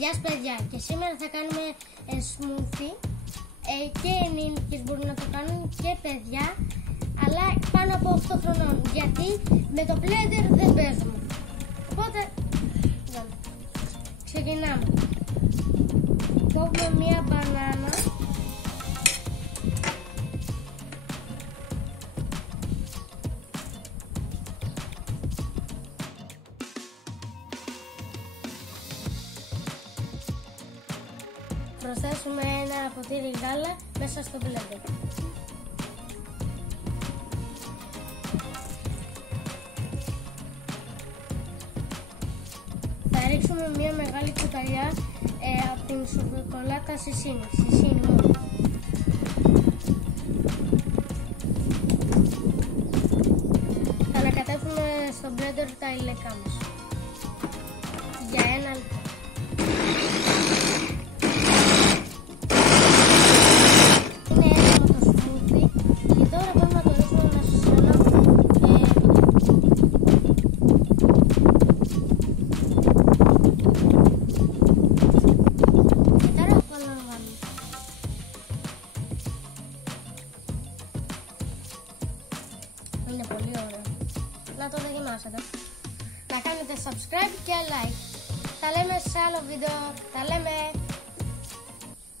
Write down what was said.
Γεια σας παιδιά, και σήμερα θα κάνουμε smoothie και ενήλικες μπορούν να το κάνουν και παιδιά, αλλά πάνω από 8 χρονών, γιατί με το blender δεν παίζουμε. Οπότε ξεκινάμε. Κόβουμε μία μπανάνα. Προσθέσουμε ένα ποτήρι γάλα μέσα στο blender. Θα ρίξουμε μια μεγάλη κουταλιά από την σοκολάτα σισίνη μόνο. Θα ανακατεύουμε στο blender τα υλικά μας για 1 λεπτό. Είναι πολύ ωραίο. Να το δοκιμάσετε. Να κάνετε subscribe και like. Τα λέμε σε άλλο βίντεο. Τα λέμε.